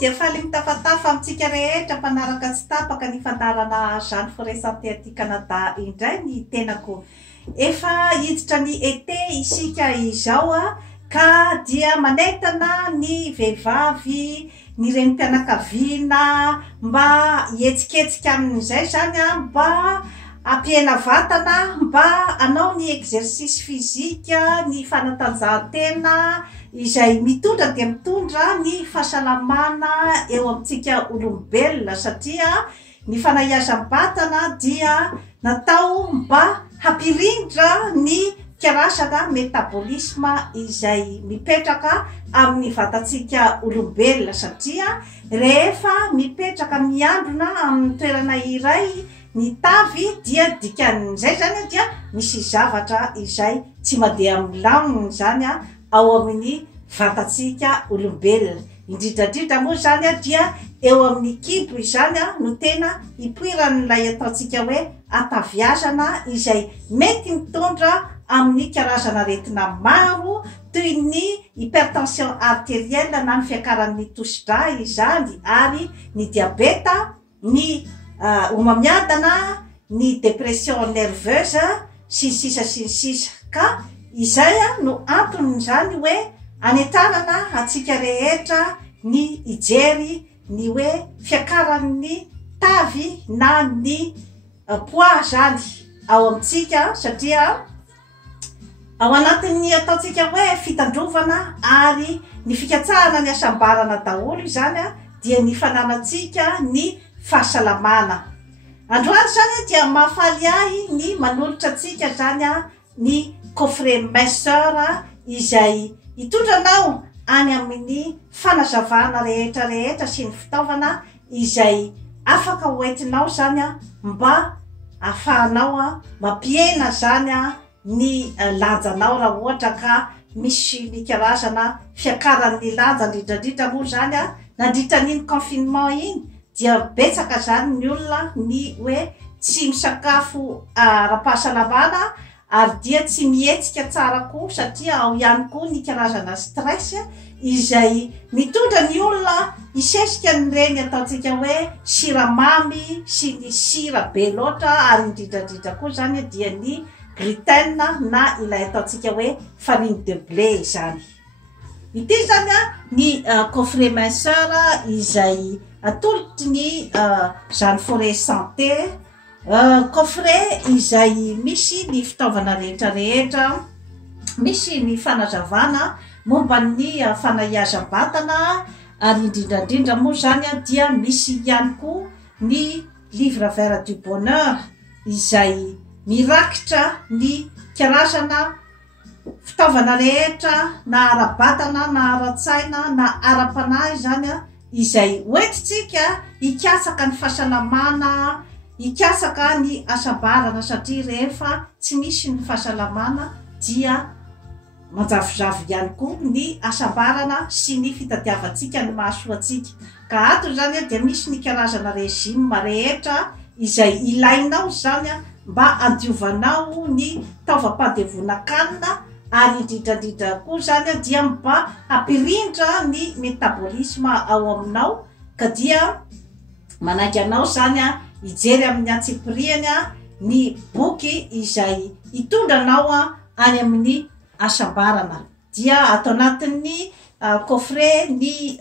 dia faly mitafatafa amintsika rehetra mpanaraka tsy tapaka ny fandarana Jeanne Forêt Santé aty Canada indray ny tenako. Efa hiditra ny été isika izao ka dia manentana ny vehivavy ny renim-pianakaviana mba hietsiketsika amin'izay zany mba ampiena vatana, mba anao ny exercice physique, ny fanatanjahantena izay mitondra dia mitondra ny fahasalamana eo amintsika olombelona satria ny fanahiazam-batana dia natao mba hampirindra ny karasana metabolisme izay mipetraka amin'ny vatantsika olombelona satria rehefa mipetraka miandrona amin'ny toerana iray ny tavy dia dikan'izay zany dia misy zavatra izay tsy mandeha milamina zany ao amin'ny vatantsika olombelona. Indrindradrindra moa zany dia eo amin'ny kibo izany no tena ipoiran'ilay ataontsika hoe ataviazana izay mety mitondra amin'ny karazana aretina maro toy ny hypertension artérielle na ny fiakaran'ny tosidra izany ary ny diabeta, ny homamiadana, ny dépression nerveuse sy ny sisa ka izay no antony zany hoe anetranana atsika rehetra ny ijery ny hoe fiakaran'ny tavy na ny poids zany ao amintsika satria ao anatin'ny ataontsika hoe fitandrovana ary ny fikatsahana ny asambarana daholo zany dia ny fananantsika ny fahasalamana. Androany zany dia mahafaly ahy ny manolotra atsika zany ny coffret minceur izay hitondranao any amin'ny fanazavana rehetra sy ny fitaovana izay afaka hoentinao zany mba ahafahanao mampiena zany ny lanjanao raha ohatra ka misy ny karazana fiakaran'ny lanja indrindradrindra moa zany nandritra n'iny confinement iny dia betsaka zany ny olona ny hoe tsy misakafo ara-pahasalamana ary dia tsy mihetsika tsara koa satria ao ihany koa ny karazana stress izay mitondra ny olona hisesika nyreny ataontsika hoe siramamy sy ny sira be loatra ary indrindradrindra koa zany dia ny gluten na ilay ataontsika hoe farine de blé zany. Ity zany ny coffret minceur izay atolotry ny Jeanne Forêt Santé, coffret izay misy ny fitaovana rehetrarehetra, misy ny fanazavana momba ny fanahiazam-batana ary indrindradrindra moa zany dia misy ihany koa ny livre vert du bonheur izay mirakitra ny karazana fitaovana rehetra na ara-batana na ara-tsaina na ara-panahy zany izay hoentitsika hikasaka ny fahasalamana, hikasaka ny asambarana satria rehefa tsy misy ny fahasalamana dia manjavozavo ihany koa ny asambarana sy ny fitadiavantsika ny mahasoatsika. Ka ato zany dia misy ny karazana régime rehetra izay ilainao zany mba andiovanao ny taovam-pandevona-kanina ary indrindradrindra koa zany dia mba hampirindra ny metabolisme ao aminao ka dia manaiky anao zany hijery amin'ny atsipiriany ny boky izay hitondranao any amin'ny asambarana. Dia ato anatin'ny coffret ny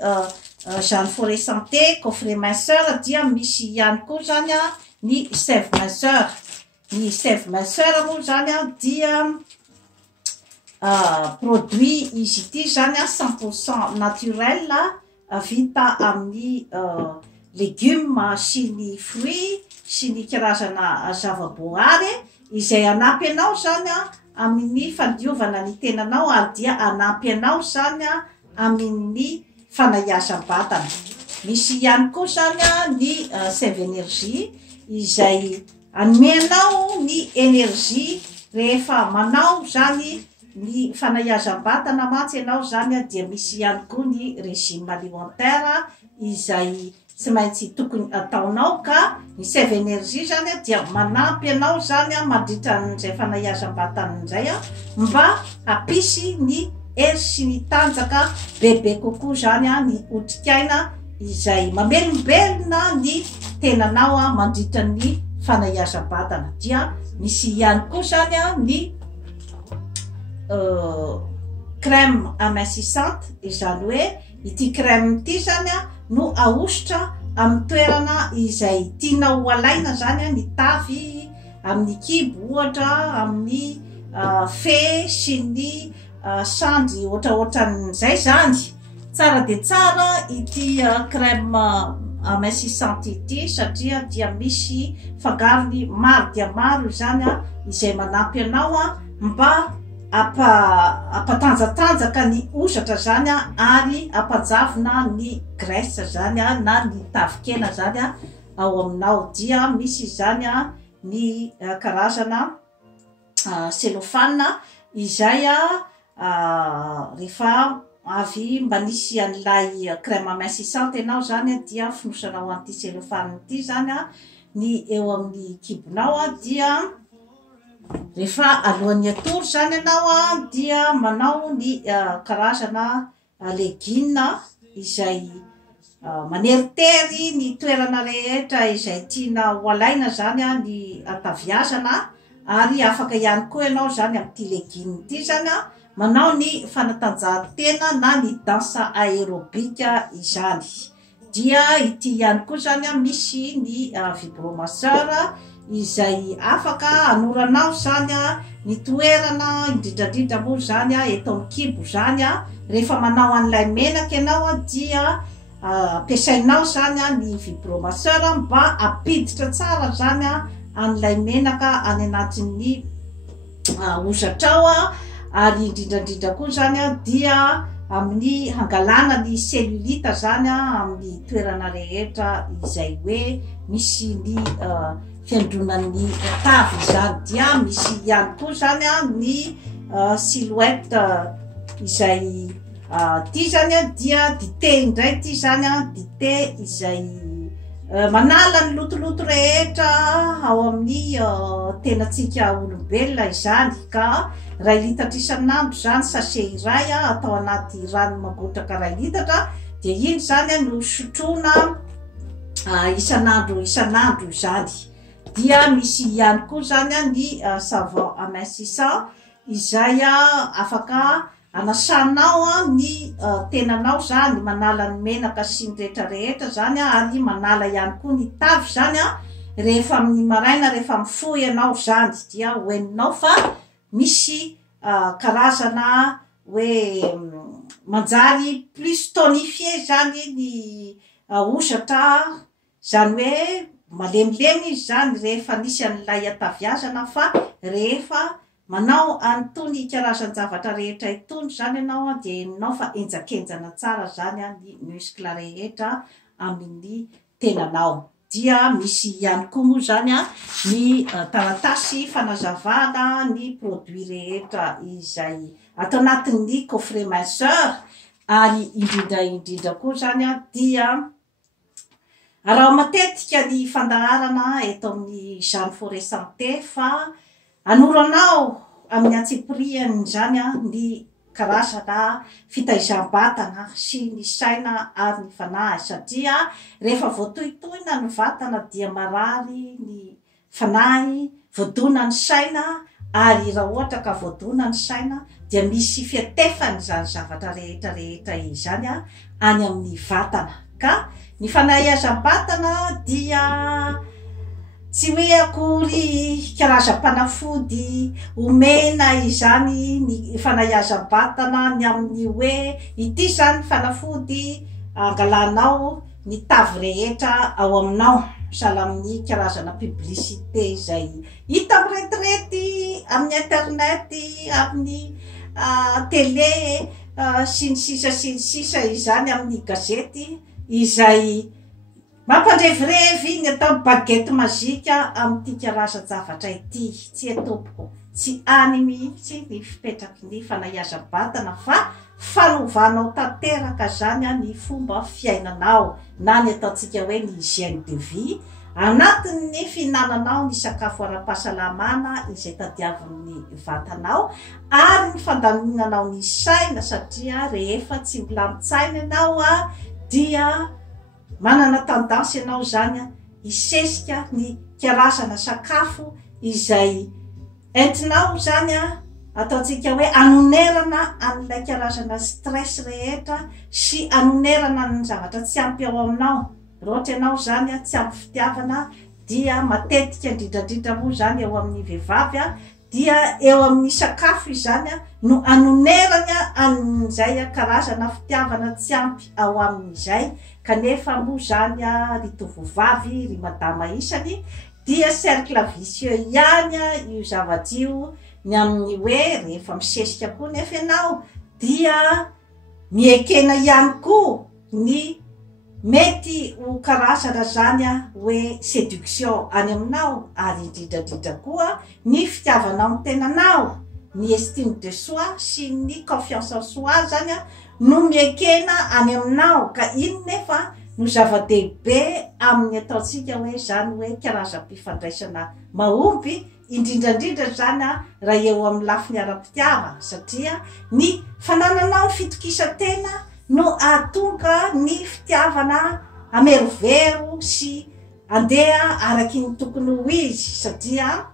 Jeanne Forêt Santé coffret minceur dia misy ihany koa zany ny sève minceur. Ny sève minceur moa zany dia produit izy ity zany 100% naturel vita amin'ny légumes sy ny fruits sy ny karazana zavaboary izay anampy anao zany amin'ny fandiovana ny tenanao ary dia anampy anao zany amin'ny fanahiazam-batana. Misy ihany koa zany ny sève énergie izay anomenao ny énergie rehefa manao zany ny fanahiazam-batana mantsy ianao zany dia misy ihany koa ny régime alimentaire izay tsy maintsy tokony ataonao ka ny sève énergie zany dia manampy anao zany mandritra n'izay fanahiazam-batana izay mba hampisy ny hery sy ny tanjaka bebe kokoa zany ny otrikaina izay mamelombelona ny tenanao mandritra ny fanaiazam-batana. Dia misy ihany koa zany ny crème amincissante, izany hoe ity crème ity zany no ahosotra amin'ny toerana izay tianao alaina zany ny tavy amin'ny kibo ohatra, amin'ny fe sy ny sandry ohatraohatran'izay zany. Tsara de tsara ity crème amincissante ity satria dia misy fangarony maro dia maro zany izay manampy anao mba ampatanjatanjaka ny osatra zany ary ampanjavona ny graisse zany na ny tavikena zany ao aminao. Dia misy zany ny karazana cellophane izay rehefa avy mba nisy an'ilay crème amincissante ianao zany dia finosanao an'ity cellophane ity zany ny eo amin'ny kibonao dia rehefa alohan'ny atory zany ianao dia manao ny karazana legume izay maneritery ny toerana rehetra izay tiana ho alaina zany ny ataviazana, ary afaka ihany koa ianao zany amin'ity legume ity zany manao ny fanatanjahantena na ny danse aérobika izany. Dia ity ihany koa zany misy ny vibromasseur izay afaka anoranao zany ny toerana indrindrandrindra moa zany eto amin'ny kibo zany rehefa manao an'ilay menaka ianao dia ampiasainao zany ny vibromasseur mba apiditra tsara zany an'ilay menaka any anatin'ny hosatrao, ary indrindrandrindra koa zany dia amin'ny hangalana ny cellulite zany amin'ny toerana rehetra izay hoe misy ny fiandronan'ny tavy zany. Dia misy ihany koa zany ny silhouette izay ty zany dia dité indray ty zany dité izay manala ny lotoloto rehetra ao amin'ny tenatsika olombelona izany. Ka 2 litatra isan'andro zany sachet iray atao anaty rano mangotraka 2 litatra, dia iny zany no sotrona isan'andro zany. Dia misy ihany koa zany ny savon amincissant izay afaka anasanao ny tenanao zany, manala ny menaka sy ny rehetrarehetra zany ary manala ihany koa ny tavy zany rehefa amin'ny maraina rehefa mifoha ianao zany. Dia hoeninao fa misy karazana hoe manjary plus tonifié zany ny osatra, zany hoe malemilemy izy zany rehefa nisy an'ilay ataviazana. Fa rehefa manao an'itony karazan-javatra rehetra itony zany ianao dia heninao fa enjakenjana tsara zany ny muscle rehetra amin'ny tenanao. Dia misy ihany koa moa zany ny taratasy fanazavana ny produit rehetra izay atao anatin'ny coffret minceur, ary indrindraindrindra koa zany dia raha matetika ny fandaharana eto amin'ny Jeanne Forêt Santé fa anoranao amin'ny antsipriany zany ny karazana fitaizam-batana sy ny saina ary ny fanahy, satria rehefa voatohitohina ny vatana dia marary ny fanahy, voadona ny saina, ary raha ohatra ka voadona ny saina dia misy fiatefany zany zavatra rehetrarehetra izany any amin'ny vatana. Ka ny fanaiazam-batana dia tsy hoe akory karazam-panafody omena izany ny fanaiazam-batana ny amin'ny hoe ity zany fanafody angalanao ny tavy rehetra ao aminao, sahala amin'ny karazana publicité izay hita amin'ny retirety, amin'ny internet, amin'ny télé sy ny sisa izany, amin'ny gazety izay mampandrevirevy ny atao baguette magique amin'ity karazan-javatra ity. Tsy atompoko, tsy any mihitsy ny fipetraky ny fanaiazam-batana fa fanovanao tanteraka zany ny fomba fiainanao na ny ataontsika hoe ny hygiène de vie anatin'ny fihinananao ny sakafo ara-pahasalamana izay tadiavin'ny vatanao, ary ny fandaminanao ny saina, satria rehefa tsy milamin-tsaina ianao dia manana tendance ianao zany a hisesika ny karazana sakafo izay entinao zany a ataontsika hoe anonerana an'ilay karazana stress rehetra sy anonerana ny zavatra tsy ampy ao aminao. Rohatra ianao zany a tsy ampy fitiavana dia matetika indrindrandrindra moa zany eo amin'ny vehivavy a dia eo amin'ny sakafo izany a no anonerana an'izay a karazana fitiavana tsy ampy ao amin'izay. Kanefa moa zany a ry tovovavy ry madama isany dia cercle vicieux ihany a io zavatra io ny amin'ny hoe rehefa misesika koa nefa ianao dia miekena ihany koa ny mety ho karazana zany a hoe séduction any aminao, ary indrindrandrindra koa ny fitiavanao ny tenanao, ny estime de soi sy ny confiance en soi zany a no miekena any aminao. Ka iny nefa no zava-dehibe amin'ny ataontsika hoe zany hoe karazam-pifandraisana mahomby, indrindrandrindra zany a raha eo amin'ny lafiny ara-pitiava, satria ny fanananao ny fitokisantena no ahatonga ny fitiavana amerovero sy andeha araky ny tokony ho izy, satria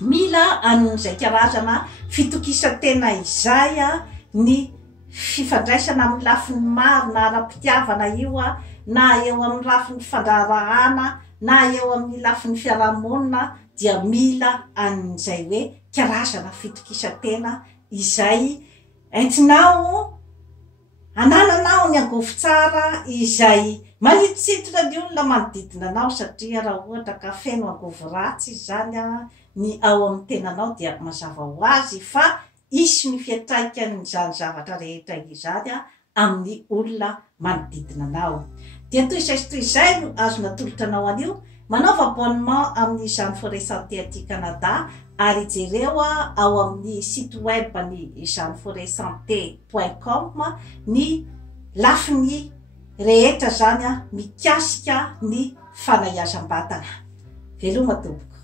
mila an'izay karazana fitokisantena izay a ny fifandraisana amin'ny lafiny maro na ara-pitiavana io a, na eo amin'ny lafiny fandrarahana na eo amin'ny lafiny fiarahamonina, dia mila an'izay hoe karazana fitokisantena izay entinao anananao ny angovy tsara izay manitsitona ny olona manodidina anao, satria raha ohatra ka feno angovy ratsy zany a ny ao amin'ny tenanao dia mazava ho azy fa isy mifiatraikany zany zavatra rehetra izany a amin'ny olona manodidina anao. Dia toy izay sy toy izay no azo natolotra anao anio. Manaova abonnement amin'ny Jeanne Forêt Santé aty Canada, ary jereo ao amin'ny site web ny jeanneforêtsanté.com ny lafiny rehetra zany a mikasika ny fanaiazam-batana. Veloma tompoko.